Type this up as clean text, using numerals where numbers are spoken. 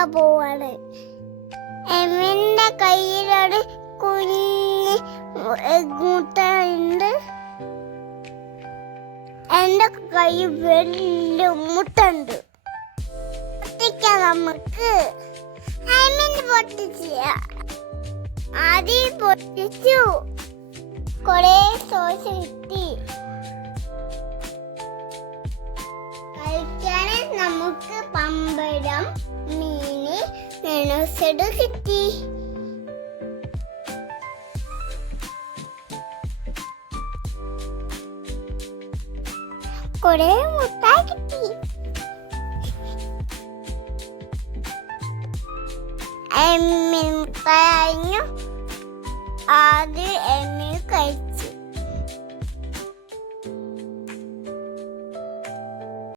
കളിക്കാൻ പോവാണ്. എമ്മിന്റെ കയ്യിലൊരു കുഞ്ഞ് മുട്ടുണ്ട്. എന്റെ കയ്യിൽ വലിയ മുട്ടുണ്ട്. പൊട്ടിക്കാം നമുക്ക്. എമ്മിന് പൊട്ടിച്ച ആദ്യം പൊട്ടിച്ചു. കൊറേ സോസ് കിട്ടി. കഴിക്കാന് നമുക്ക് പമ്പരം, മീന്, നെണോസഡ് കിട്ടി. കൊറേ മുട്ടായി കിട്ടി. എമ്മിൻ മുട്ടായി കഴിഞ്ഞു. ആദ്യം